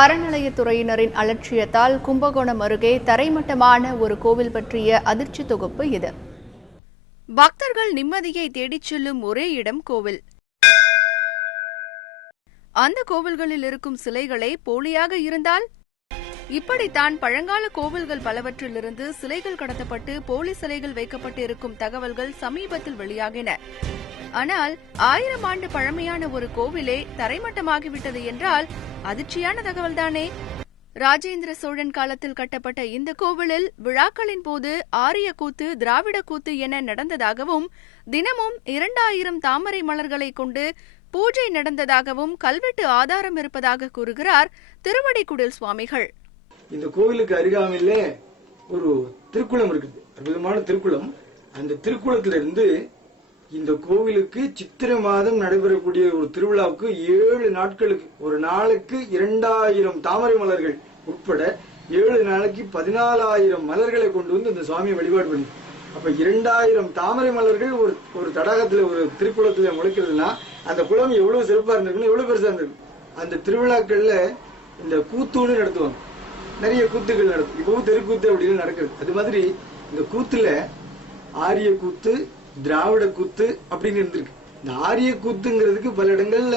அறநிலையத்துறையினரின் அலட்சியத்தால் கும்பகோணம் அருகே தரைமட்டமான ஒரு கோவில் பற்றிய அதிர்ச்சி தொகுப்பு இது. பக்தர்கள் நிம்மதியை தேடிச் செல்லும் ஒரே இடம் கோவில். அந்த கோவில்களில் இருக்கும் சிலைகளே போலியாக இருந்தால்? இப்படித்தான் பழங்கால கோவில்கள் பலவற்றிலிருந்து சிலைகள் கடத்தப்பட்டு போலி சிலைகள் வைக்கப்பட்டு இருக்கும் தகவல்கள் சமீபத்தில் வெளியாகின. ஆனால் 1000 ஆண்டு பழமையான ஒரு கோவிலே தரைமட்டமாகிவிட்டது என்றால் அதிர்ச்சியான தகவல்தானே. ராஜேந்திர சோழன் காலத்தில் கட்டப்பட்ட இந்த கோவிலில் விழாக்களின் போது ஆரிய கூத்து, திராவிட கூத்து என நடந்ததாகவும், தினமும் 2000 தாமரை மலர்களை கொண்டு பூஜை நடந்ததாகவும் கல்வெட்டு ஆதாரம் இருப்பதாக கூறுகிறார் திருவடிக்குடில் சுவாமிகள். இந்த கோவிலுக்கு அருகாமையிலே ஒரு திருக்குளம் இருக்குது, அற்புதமான திருக்குளம். அந்த திருக்குளத்திலிருந்து இந்த கோவிலுக்கு சித்திரை மாதம் நடைபெறக்கூடிய ஒரு திருவிழாவுக்கு 7 நாட்களுக்கு, ஒரு நாளுக்கு 2000 தாமரை மலர்கள் உட்பட 7 நாளைக்கு 14000 மலர்களை கொண்டு வந்து இந்த சுவாமியை வழிபாடு பண்ணி, அப்ப 2000 தாமரை மலர்கள் ஒரு தடாகத்துல, ஒரு திருக்குளத்துல முளைக்கிறதுனா அந்த குளம் எவ்வளவு சிறப்பா இருந்திருக்குன்னு, எவ்வளவு பெருசா இருந்திருக்கு. அந்த திருவிழாக்கள்ல இந்த கூத்துன்னு நடத்துவாங்க, நிறைய கூத்துகள் நடக்கும். இப்பவும் தெருக்கூத்து அப்படின்னு நடக்குது. அது மாதிரி இந்த கூத்துல ஆரிய கூத்து, திராவிட கூத்து அப்படின்னு இருந்திருக்கு. இந்த ஆரிய கூத்துங்கிறதுக்கு பல இடங்கள்ல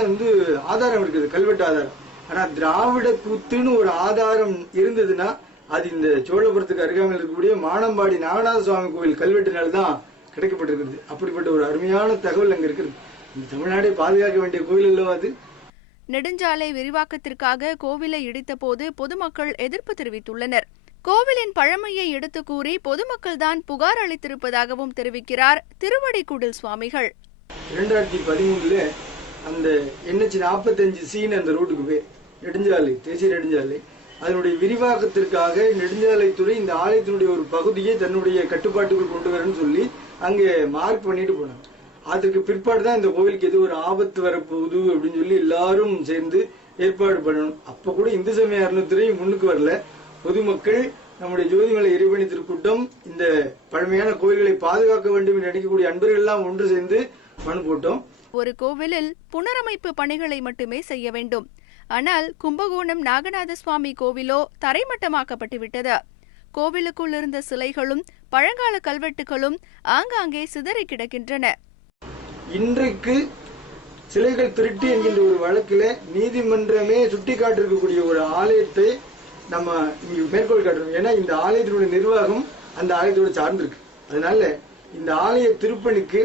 ஆதாரம் இருக்குது, கல்வெட்டு ஆதாரம். ஆனா திராவிட கூத்துன்னு ஒரு ஆதாரம் இருந்ததுன்னா அது இந்த சோழபுரத்துக்கு அருகாமையில் இருக்கக்கூடிய மானம்பாடி நாகநாத சுவாமி கோவில் கல்வெட்டினால்தான் கிடைக்கப்பட்டிருக்கிறது. அப்படிப்பட்ட ஒரு அருமையான தகவல் அங்க இருக்குது. இந்த தமிழ்நாடை பாதுகாக்க வேண்டிய கோவில் அல்லவா அது. நெடுஞ்சாலை விரிவாக்கத்திற்காக கோவிலை இடித்த போது பொதுமக்கள் எதிர்ப்பு தெரிவித்துள்ளனர். கோவிலின் பழமையை எடுத்து கூறி பொதுமக்கள் தான் புகார் அளித்திருப்பதாகவும் தெரிவிக்கிறார் திருவடிக்குடில் சுவாமிகள். 2013 அந்த NH 45C அந்த ரூட்டுக்கு போய் நெடுஞ்சாலை, தேசிய நெடுஞ்சாலை, அதனுடைய விரிவாக்கத்திற்காக நெடுஞ்சாலைத்துறை இந்த ஆலயத்தினுடைய ஒரு பகுதியை தன்னுடைய கட்டுப்பாட்டுக்குள் கொண்டு வரணும்னு சொல்லி அங்கே மார்க் பண்ணிட்டு போனாங்க. அதற்கு பிற்பாடு தான் இந்த கோவிலுக்கு எது ஒரு ஆபத்து வரப்போகுது அப்படின்னு சொல்லி எல்லாரும் சேர்ந்து ஏற்பாடு பண்ணணும். அப்ப கூட இந்து சமய அறநிலையத்துறை முன்னுக்கு வரல. பொதுமக்கள், நம்முடைய ஜோதிமலை இறைவனி திருக்கூட்டம், இந்த பழமையான கோவில்களை பாதுகாக்க வேண்டும் என்று நினைக்கக்கூடிய அன்பர்கள் எல்லாம் ஒன்று சேர்ந்து மனு போட்டோம். ஒரு கோவிலில் புனரமைப்பு பணிகளை மட்டுமே செய்ய வேண்டும். ஆனால் கும்பகோணம் நாகநாத சுவாமி கோவிலோ தரைமட்டமாக்கப்பட்டுவிட்டது. கோவிலுக்குள் இருந்த சிலைகளும் பழங்கால கல்வெட்டுகளும் ஆங்காங்கே சிதறி கிடக்கின்றன. இன்றைக்கு சிலைகள் திருட்டு என்கின்ற ஒரு வழக்கில நீதிமன்றமே சுட்டிக்காட்டிருக்கக்கூடிய ஒரு ஆலயத்தை நம்ம இங்க மேற்கோள் காட்டுறோம். ஏன்னா இந்த ஆலயத்தினுடைய நிர்வாகம் அந்த ஆலயத்தோடு சார்ந்திருக்கு. அதனால இந்த ஆலய திருப்பணிக்கு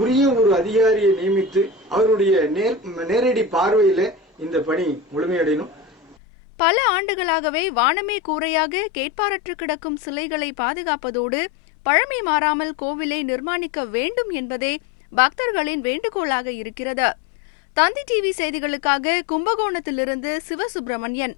உரிய ஒரு அதிகாரியை நியமித்து அவருடைய நேரடி பார்வையில இந்த பணி முழுமையடையணும். பல ஆண்டுகளாகவே வானமே கூரையாக கேட்பாரற்று கிடக்கும் சிலைகளை பாதுகாப்பதோடு பழமை மாறாமல் கோவிலை நிர்மாணிக்க வேண்டும் என்பதே பக்தர்களின் வேண்டுகோளாக இருக்கிறது. தந்தி டிவி செய்திகளுக்காக கும்பகோணத்திலிருந்து சிவசுப்பிரமணியன்.